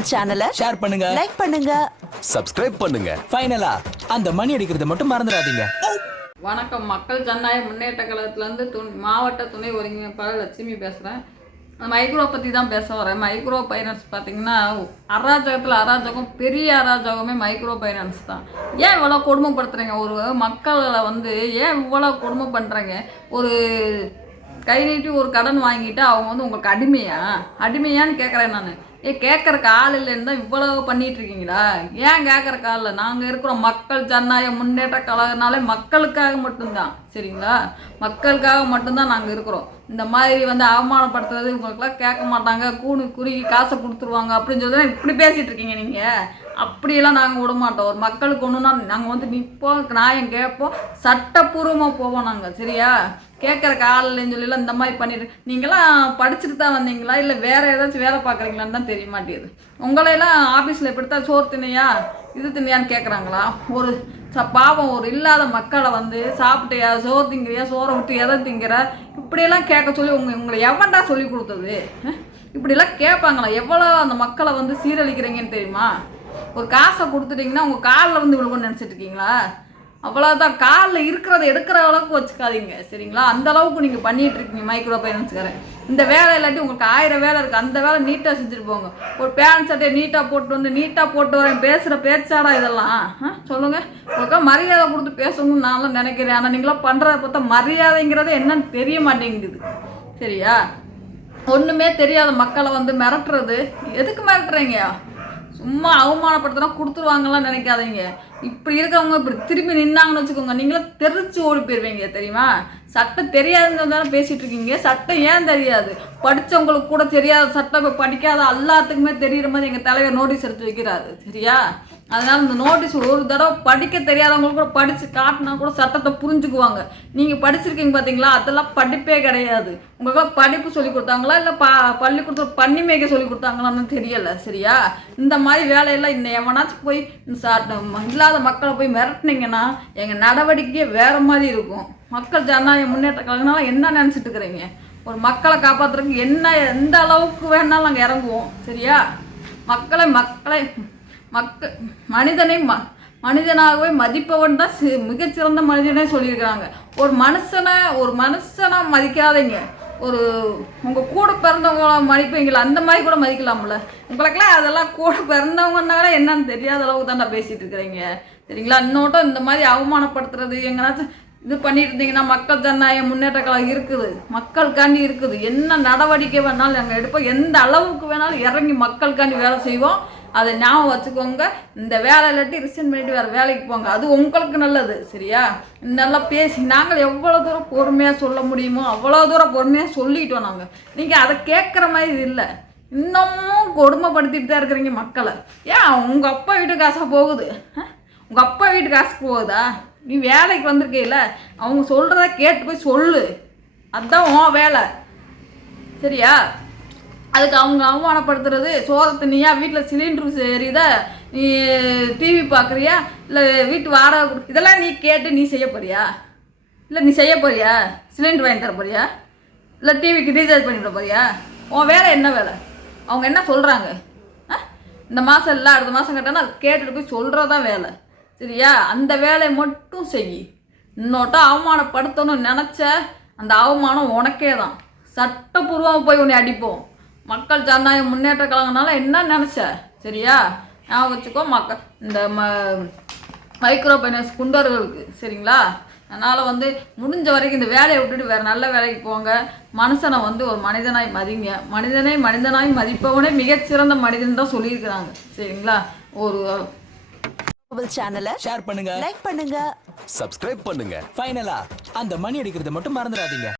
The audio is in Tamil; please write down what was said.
தகவல் சேனலை ஷேர் பண்ணுங்க. லைக் பண்ணுங்க. சப்ஸ்கிரைப் பண்ணுங்க. ஃபைனலா அந்த மணி அடிக்கிறத மட்டும் மறந்துடாதீங்க. வணக்கம். மக்கள் ஜனநாயக முன்னேற்ற கழகத்துலேருந்து துணை மாவட்ட துணை ஒருங்கிணைப்பாளர் லட்சுமி பேசுகிறேன் மைக்ரோ பற்றி தான் பேச வரேன் மைக்ரோ ஃபைனான்ஸ் பார்த்தீங்கன்னா அராஜகத்தில் அராஜகம் பெரிய அராஜகமே மைக்ரோ ஃபைனான்ஸ் தான். ஏன் இவ்வளோ கொடுமைப்படுத்துறீங்க? ஒரு மக்களை வந்து ஏன் இவ்வளோ கொடுமை பண்ணுறீங்க ஒரு கை நீட்டி ஒரு கடன் வாங்கிட்டு அவங்க வந்து உங்களுக்கு அடிமையா? அடிமையான்னு கேட்குறேன் நான். ஏ கேட்குறக்கு ஆள் இல்லைன்னு தான் இவ்வளவு பண்ணிட்டு இருக்கீங்களா ஏன் கேட்குறக்கு ஆள் இல்லை? நாங்கள் இருக்கிறோம் மக்கள் ஜனநாயக முன்னேற்ற கழகனாலே மக்களுக்காக மட்டும்தான். சரிங்களா? மக்களுக்காக மட்டும்தான் நாங்கள் இருக்கிறோம். இந்த மாதிரி வந்து அவமானப்படுத்துறது இவங்களுக்குலாம் கேட்க மாட்டாங்க. கூணு குறுகி காசை கொடுத்துருவாங்க அப்படின்னு சொல்லி தான் இப்படி பேசிகிட்டு இருக்கீங்க நீங்கள் அப்படியெல்லாம் நாங்கள் விட மாட்டோம் ஒரு மக்களுக்கு ஒன்றுனா நாங்கள் வந்து நிற்போம் நியாயம் கேட்போம் சட்டப்பூர்வமாக போவோம் நாங்கள் சரியா? கேட்குற காலில்னு இல்லைன்னு சொல்லிலாம் இந்த மாதிரி பண்ணிட்டு நீங்களாம் படிச்சுட்டு தான் வந்தீங்களா? இல்லை வேறு ஏதாச்சும் வேலை பார்க்குறீங்களான்னு தான் தெரிய மாட்டேங்குது. உங்களையெல்லாம் ஆஃபீஸில் இப்படித்தான் சோறு தினையா இது தினையான்னு கேட்குறாங்களா? ஒரு ச பாவம் ஒரு இல்லாத மக்களை வந்து சாப்பிட்டியா? சோறு திங்கிறியா? சோறை விட்டு எதை திங்கிற? இப்படியெல்லாம் கேட்க சொல்லி உங்க உங்களை எவன்டா சொல்லி கொடுத்தது? இப்படிலாம் கேட்பாங்களா? எவ்வளோ அந்த மக்களை வந்து சீரழிக்கிறீங்கன்னு தெரியுமா? ஒரு காசை கொடுத்துட்டீங்கன்னா உங்கள் காலில் வந்து விழுகும்னு நினச்சிட்டு இருக்கீங்களா? அவ்வளோதான் காலில் இருக்கிறத எடுக்கிற அளவுக்கு வச்சுக்காதீங்க. சரிங்களா? அந்த அளவுக்கு நீங்கள் பண்ணிகிட்டு இருக்கீங்க மைக்ரோ ஃபைனான்ஸ்காரன் இந்த வேலை இல்லாட்டி உங்களுக்கு ஆயிரம் வேலை இருக்குது அந்த வேலை நீட்டாக செஞ்சுட்டு போங்க. ஒரு பேண்ட் சட்டையை நீட்டாக போட்டு வந்து நீட்டாக போட்டு வரேன். பேசுகிற பேச்சாடா இதெல்லாம்? ஆ சொல்லுங்கள் உங்களுக்கு மரியாதை கொடுத்து பேசணும்னு நான்லாம் நினைக்கிறேன். ஆனால் நீங்களாம் பண்ணுறத பார்த்தா மரியாதைங்கிறதே என்னன்னு தெரிய மாட்டேங்குது. சரியா? ஒன்றுமே தெரியாத மக்களை வந்து மிரட்டுறது. எதுக்கு மிரட்டுறீங்க? சும்மா அவமானப்படுத்தினா கொடுத்துருவாங்கலாம் நினைக்காதீங்க. இப்படி இருக்கவங்க இப்படி திரும்பி நின்னாங்கன்னு வச்சுக்கோங்க. நீங்களும் தெரிச்சு ஓடி போயிடுவீங்க தெரியுமா? சட்டம் தெரியாதுன்னு தானே பேசிட்டு இருக்கீங்க. சட்டம் ஏன் தெரியாது? படிச்சவங்களுக்கு கூட தெரியாத சட்டம் படிக்காத எல்லாத்துக்குமே தெரியுற மாதிரி எங்கள் தலைவர் நோட்டீஸ் எடுத்து வைக்கிறாரு. சரியா? அதனால் இந்த நோட்டீஸ் ஒரு தடவை படிக்க தெரியாதவங்களுக்கு கூட படித்து காட்டினா கூட சட்டத்தை புரிஞ்சுக்குவாங்க. நீங்கள் படிச்சிருக்கீங்க பார்த்தீங்களா அதெல்லாம் படிப்பே கிடையாது. உங்களுக்கு படிப்பு சொல்லி கொடுத்தாங்களா? இல்லை பா பள்ளிக்கூடத்தில் பண்ணி மேய்க்க சொல்லி கொடுத்தாங்களான்னு தெரியலை. சரியா? இந்த மாதிரி வேலையெல்லாம் இந்த எவனாச்சும் போய் இந்த இல்லாத மக்களை போய் மிரட்டினீங்கன்னா எங்கள் நடவடிக்கையே வேறு மாதிரி இருக்கும். மக்கள் ஜனநாயக முன்னேற்ற கழகனால என்ன நினச்சிட்டு இருக்கிறீங்க? ஒரு மக்களை காப்பாற்றுறதுக்கு என்ன எந்த அளவுக்கு வேணாலும் நாங்கள் இறங்குவோம். சரியா? மக்களை மக்களை மக்க மனிதனை ம மனிதனாகவே மதிப்பவன் தான் சி மிகச்சிறந்த மனிதனே சொல்லியிருக்கிறாங்க. ஒரு மனுஷனை ஒரு மனுஷனை மதிக்காதீங்க. ஒரு உங்கள் கூட பிறந்தவங்கள மதிப்பீங்களா அந்த மாதிரி கூட மதிக்கலாம்ல. உங்களுக்கெல்லாம் அதெல்லாம் கூட பிறந்தவங்கனால என்னன்னு தெரியாத அளவுக்கு தான் பேசிகிட்டு இருக்கிறீங்க. சரிங்களா? இன்னொட்டும் இந்த மாதிரி அவமானப்படுத்துறது எங்கனாச்சும் இது பண்ணிட்டு இருந்தீங்கன்னா மக்கள் ஜனநாயக முன்னேற்ற கழகம் இருக்குது. மக்களுக்காண்டி இருக்குது. என்ன நடவடிக்கை வேணாலும் நாங்கள் எடுப்போம். எந்த அளவுக்கு வேணாலும் இறங்கி மக்களுக்காண்டி வேலை செய்வோம். அதை ஞாபகம் வச்சுக்கோங்க. இந்த வேலை இல்லாட்டி ரிசைன் பண்ணிட்டு வேறு வேலைக்கு போங்க. அது உங்களுக்கு நல்லது சரியா? நல்லா பேசி நாங்கள் எவ்வளோ தூரம் பொறுமையாக சொல்ல முடியுமோ அவ்வளோ தூரம் பொறுமையாக சொல்லிட்டோம் நாங்கள் நீங்கள் அதை கேட்குற மாதிரி இல்லை. இன்னமும் கொடுமைப்படுத்திட்டு தான் இருக்கிறீங்க மக்களை. ஏன்? உங்கள் அப்பா வீட்டு காசாக போகுது. உங்கள் அப்பா வீட்டு காசு போகுதா? நீ வேலைக்கு வந்திருக்கீல அவங்க சொல்கிறத கேட்டு போய் சொல்லு. அதுதான் உன் வேலை. சரியா? அதுக்கு அவங்க அவமானப்படுத்துறது சோத தண்ணியா வீட்டில் சிலிண்டர் சரிதா நீ டிவி பார்க்குறியா இல்லை வீட்டு வாடகை இதெல்லாம் நீ கேட்டு நீ செய்ய போறியா? இல்லை நீ செய்ய போறியா? சிலிண்டர் வாங்கி தர போறியா? இல்லை டிவிக்கு ரீசார்ஜ் பண்ணிவிட போறியா? உன் வேலை என்ன வேலை? அவங்க என்ன சொல்கிறாங்க இந்த மாதம் இல்லை அடுத்த மாதம் கட்டணும் அது கேட்டுட்டு போய் சொல்கிறதான் வேலை. சரியா? அந்த வேலையை மட்டும் செய். இன்னொட்டும் அவமானப்படுத்தணும்னு நினச்ச அந்த அவமானம் உனக்கே தான். சட்டப்பூர்வமாக போய் உன்னை அடிப்போம். மக்கள் ஜனநாயக முன்னேற்ற கழகனால என்ன நினச்ச? சரியா? ஞாபகம் வச்சுக்கோ மக்கள் இந்த ம மைக்ரோ ஃபைனான்ஸ் குண்டர்களுக்கு சரிங்களா? அதனால் வந்து முடிஞ்ச வரைக்கும் இந்த வேலையை விட்டுட்டு வேறு நல்ல வேலைக்கு போங்க. மனுஷனை வந்து ஒரு மனிதனாய் மதிங்க. மனிதனை மனிதனாய் மதிப்பவனே மிகச்சிறந்த மனிதன் தான் சொல்லியிருக்கிறாங்க. சரிங்களா? ஒரு சேனலை ஷேர் பண்ணுங்க. லைக் பண்ணுங்க. சப்ஸ்கிரைப் பண்ணுங்க. ஃபைனலா அந்த மணி அடிக்கிறத மட்டும் மறந்துடாதீங்க.